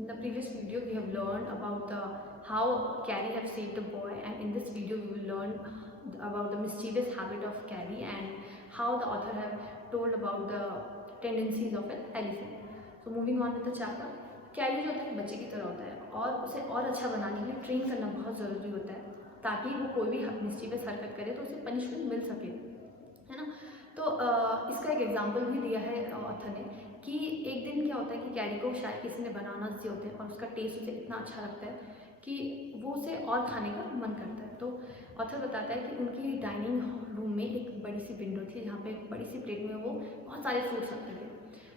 In the previous video, we have learned about how Carrie have saved the boy, and in this video, we will learn about the mischievous habit of Carrie and how the author have told about the tendencies of an elephant. So moving on with the chapter, Carrie जो होता है बच्चे की तरह होता है और उसे और अच्छा बनाने के लिए ट्रेन करना बहुत ज़रूरी होता है ताकि वो कोई भी मिस्चीवियस हरकत करे तो उसे पनिशमेंट मिल सके, है ना। तो इसका एक एग्जांपल भी दिया है ऑथर ने कि एक दिन क्या होता है कि कैरी को शायद किसी ने बनाना दिए होते हैं और उसका टेस्ट उसे इतना अच्छा लगता है कि वो उसे और खाने का मन करता है। तो ऑथर बताता है कि उनकी डाइनिंग रूम में एक बड़ी सी विंडो थी जहाँ पे एक बड़ी सी प्लेट में वो बहुत सारे फ्रूट्स रखते थे।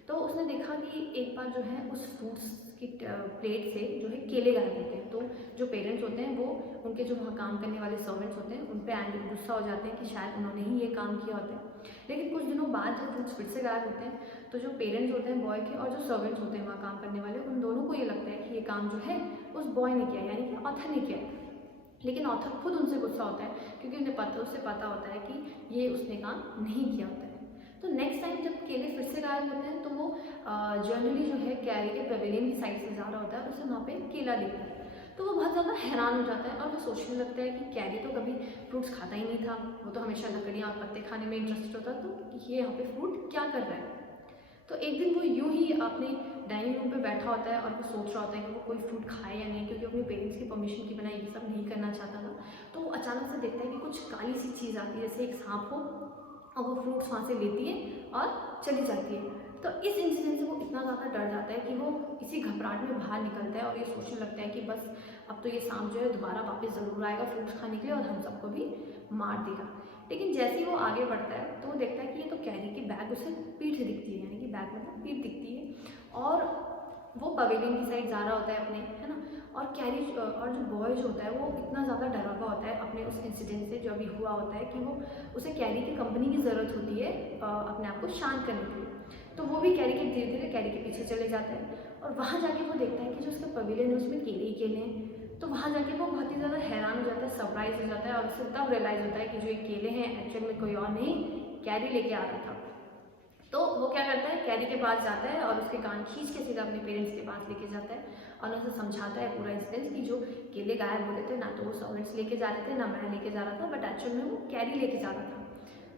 तो उसने देखा कि एक बार जो है उस फ्रूट्स की प्लेट से जो है केले गायब होते हैं। तो जो पेरेंट्स होते हैं वो उनके जो वहाँ काम करने वाले सर्वेंट्स होते हैं उन पर एंग्री गुस्सा हो जाते हैं कि शायद उन्होंने ही ये काम किया होता है। लेकिन कुछ दिनों बाद जब फ्रूट्स फिर से गायब होते हैं तो जो पेरेंट्स होते हैं बॉय के और जो सर्वेंट्स होते हैं वहाँ काम करने वाले, उन दोनों को ये लगता है कि ये काम जो है उस बॉय ने किया, यानी कि ऑथर ने किया। लेकिन ऑथर खुद उनसे गुस्सा होता है क्योंकि उसे पता होता है कि ये उसने काम नहीं किया होता है। तो नेक्स्ट टाइम जब केले फिर से गायब होते हैं तो वो जनरली जो है कैरी के पेवेलियन की साइड से जा रहा होता है, उसे वहाँ पे केला दिखता है। तो वो बहुत ज़्यादा हैरान हो जाता है और वो सोचने लगता है कि कैरी तो कभी फ्रूट्स खाता ही नहीं था, वो तो हमेशा लकड़ियाँ और पत्ते खाने में इंटरेस्टेड होता, तो ये यहाँ पे फ्रूट क्या कर रहा है। तो एक दिन वो यूं ही अपने डाइनिंग रूम पे बैठा होता है और वो सोच रहा होता है कि वो कोई फ्रूट खाए या नहीं, क्योंकि अपने पेरेंट्स की परमिशन के बिना ये सब नहीं करना चाहता था। तो वो अचानक से देखता है कि कुछ काली सी चीज़ आती है जैसे एक सांप हो और वो फ्रूट्स वहाँ से लेती है और चली जाती है। तो इस इंसिडेंट से वो इतना ज़्यादा डर जाता है कि वो इसी घबराहट में बाहर निकलता है और ये सोचने लगता है कि बस अब तो ये सांप जो है दोबारा वापस ज़रूर आएगा फ्रूट्स खाने के लिए और हम सबको भी मार देगा। लेकिन जैसे ही वो आगे बढ़ता है तो वो देखता है कि ये तो कैरी की बैग उसे पीठ दिखती है, यानी कि बैग मतलब पीठ दिखती है और वो पवेलियन की साइड जा रहा होता है अपने, है ना। और कैरी और जो बॉय जो होता है वो इतना ज़्यादा डरा हुआ होता है अपने उस इंसिडेंट से जो अभी हुआ होता है कि वो उसे कैरी की कंपनी की ज़रूरत होती है अपने आप को शांत करने के लिए। तो वो भी कैरी के धीरे धीरे कैरी के पीछे चले जाता है और वहाँ जाके वो देखता है कि जो उसका पवेलियन है उसमें केले ही केले हैं। तो वहाँ जाके वो बहुत ही ज़्यादा हैरान हो जाता है, सरप्राइज हो जाता है और उसे तब रियलाइज़ होता है कि जो ये केले हैं एक्चुअल में कोई और नहीं कैरी लेके आ रहा था। तो वो क्या करता है, कैरी के पास जाता है और उसके कान खींच के सीधा अपने पेरेंट्स के पास लेके जाता है और उनसे समझाता है पूरा इंसिडेंस कि जो केले गायब होते थे ना तो वो सर्वेंट्स लेके जा रहे थे ना मैं लेके जा रहा था, बट एक्चुअल में वो कैरी लेके जा रहा था।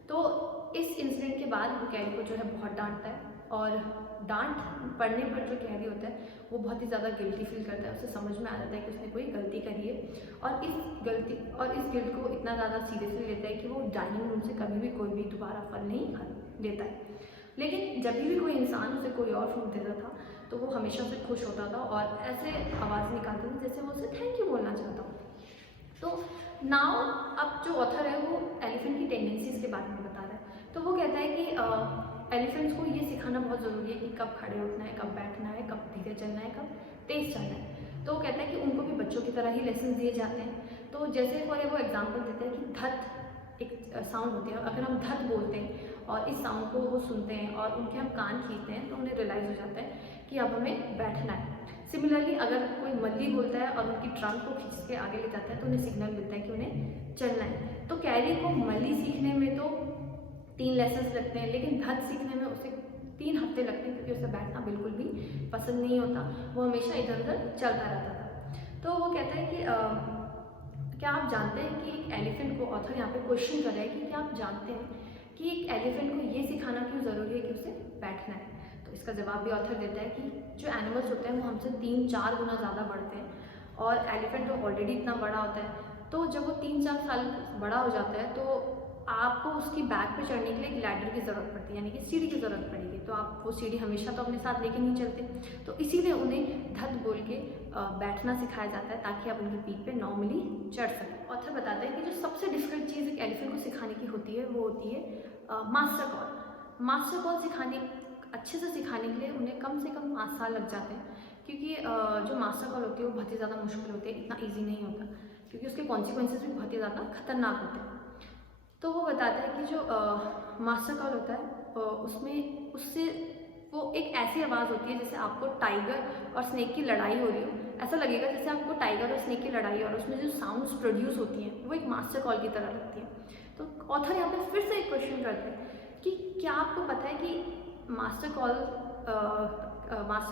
तो इस इंसिडेंट के बाद वो कैरी को जो है बहुत डांटता है और डांट पड़ने पर जो कैरी होता है वो बहुत ही ज़्यादा गिल्टी फील करता है। उसे समझ में आ जाता है कि उसने कोई गलती करी है और इस गिल्ट को इतना ज़्यादा सीरियसली लेता है कि वो डाइनिंग रूम से कभी भी कोई भी दोबारा फल नहीं लेता है। लेकिन जब भी कोई इंसान उसे कोई और फ्रूट देता था तो वो हमेशा से खुश होता था और ऐसे आवाज़ निकालता था जैसे वो उसे थैंक यू बोलना चाहता हो। तो नाउ अब जो ऑथर है वो एलिफेंट की टेंडेंसीज के बारे में बता रहा है। तो वो कहता है कि एलिफेंट्स को ये सिखाना बहुत ज़रूरी है कि कब खड़े उठना है, कब बैठना है, कब धीरे चलना है, कब तेज़ चलना है। तो वो कहता है कि उनको भी बच्चों की तरह ही लेसन दिए जाते हैं। तो जैसे फॉर वो एग्जाम्पल देते हैं कि धत एक साउंड होती है, अगर हम धत बोलते हैं और इस साउंड को वो सुनते हैं और उनके हम कान खींचते हैं तो उन्हें रियलाइज़ हो जाता है कि अब हमें बैठना है। सिमिलरली अगर कोई मल्ली बोलता है और उनकी ट्रंक को खींच के आगे ले जाता है तो उन्हें सिग्नल मिलता है कि उन्हें चलना है। तो कैरी को मल्ली सीखने में तो 3 लेसन लगते हैं, लेकिन धत सीखने में उसे 3 हफ्ते लगते हैं क्योंकि उसे बैठना बिल्कुल भी पसंद नहीं होता, वो हमेशा इधर उधर चलता रहता था। तो वो कहता है कि क्या आप जानते हैं कि एक एलिफेंट को, ऑथर यहाँ पे क्वेश्चन कर रहा है कि क्या आप जानते हैं कि एक एलिफेंट को ये सिखाना क्यों ज़रूरी है कि उसे बैठना है। तो इसका जवाब भी ऑथर देता है कि जो एनिमल्स होते हैं वो हमसे 3-4 गुना ज़्यादा बढ़ते हैं और एलिफेंट तो ऑलरेडी इतना बड़ा होता है। तो जब वो 3-4 साल बड़ा हो जाता है तो आपको उसकी बैक पे चढ़ने के लिए एक लैडर की ज़रूरत पड़ती है, यानी कि सीढ़ी की ज़रूरत पड़ेगी। तो आप वो सीढ़ी हमेशा तो अपने साथ लेके नहीं चलते, तो इसीलिए उन्हें धत बोल के बैठना सिखाया जाता है ताकि आप उनकी पीठ पे नॉर्मली चढ़ सकें। ऑथर बताते हैं कि जो सबसे डिफिकल्ट चीज़ एक एलिफेंट को सिखाने की होती है वो होती है मास्टर कॉल। मास्टर कॉल अच्छे से सिखाने के लिए उन्हें कम से कम 5 साल लग जाते हैं क्योंकि जो मास्टर कॉल होती है वो बहुत ही ज़्यादा मुश्किल होती है, इतना ईजी नहीं होता क्योंकि उसके कॉन्सिक्वेंसेस भी बहुत ही ज़्यादा खतरनाक होते हैं। तो वो बताता है कि जो मास्टर कॉल होता है उससे वो एक ऐसी आवाज़ होती है जैसे आपको टाइगर और स्नेक की लड़ाई हो रही हो, ऐसा लगेगा जैसे आपको टाइगर और स्नेक की लड़ाई और उसमें जो साउंड्स प्रोड्यूस होती हैं वो एक मास्टर कॉल की तरह लगती है। तो ऑथर यहाँ पे फिर से एक क्वेश्चन करते हैं कि क्या आपको पता है कि मास्टर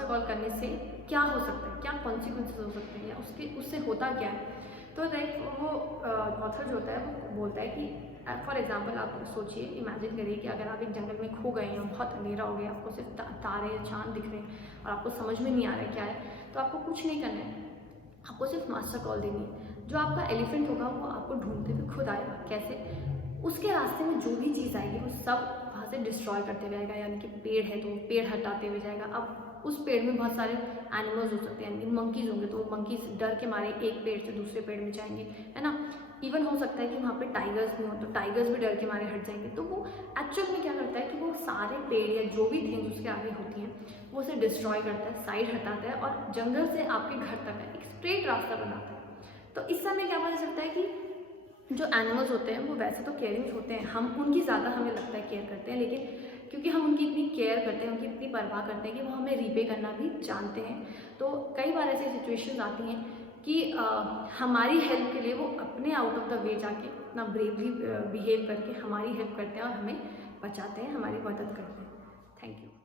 कॉल करने से क्या हो सकता है, क्या कॉन्सिक्वेंसेज हो सकते हैं, या उससे होता क्या है। तो लाइक वो ऑथर जो होता है वो बोलता है कि फॉर एग्जांपल आप सोचिए, इमेजिन करिए कि अगर आप एक जंगल में खो गए हैं, बहुत अंधेरा हो गया, आपको सिर्फ तारे या चाँद दिख रहे हैं और आपको समझ में नहीं आ रहा है क्या है, तो आपको कुछ नहीं करना है, आपको सिर्फ मास्टर कॉल देनी है। जो आपका एलिफेंट होगा वो आपको ढूंढते हुए खुद आएगा। कैसे? उसके रास्ते में जो भी चीज़ आएगी वो सब वहाँ से डिस्ट्रॉय करते हुए आएगा, यानी कि पेड़ है तो वो पेड़ हटाते हुए जाएगा। अब उस पेड़ में बहुत सारे एनिमल्स हो सकते हैं, यानी कि मंकीज़ होंगे, तो वो मंकीज़ डर के मारे एक पेड़ से दूसरे पेड़ में जाएंगे, है ना। इवन हो सकता है कि वहाँ पे टाइगर्स भी हों, तो टाइगर्स भी डर के मारे हट जाएंगे। तो वो एक्चुअल में क्या करता है कि वो सारे पेड़ या जो भी थिंग्स उसके आगे होती हैं वो उसे डिस्ट्रॉय करता है, साइड हटाता है और जंगल से आपके घर तक का एक स्ट्रेट रास्ता बनाता है। तो इस समय क्या पता चलता है कि जो एनिमल्स होते हैं वो वैसे तो केयरिंग होते हैं, हम उनकी ज़्यादा हमें लगता है केयर करते हैं, लेकिन क्योंकि हम उनकी इतनी केयर करते हैं, उनकी इतनी परवाह करते हैं कि वो हमें रीपे करना भी जानते हैं। तो कई बार ऐसी सिचुएशंस आती हैं कि हमारी हेल्प के लिए वो अपने आउट ऑफ द वे जाके अपना ब्रेवली बिहेव करके हमारी हेल्प करते हैं और हमें बचाते हैं, हमारी मदद करते हैं। Thank you.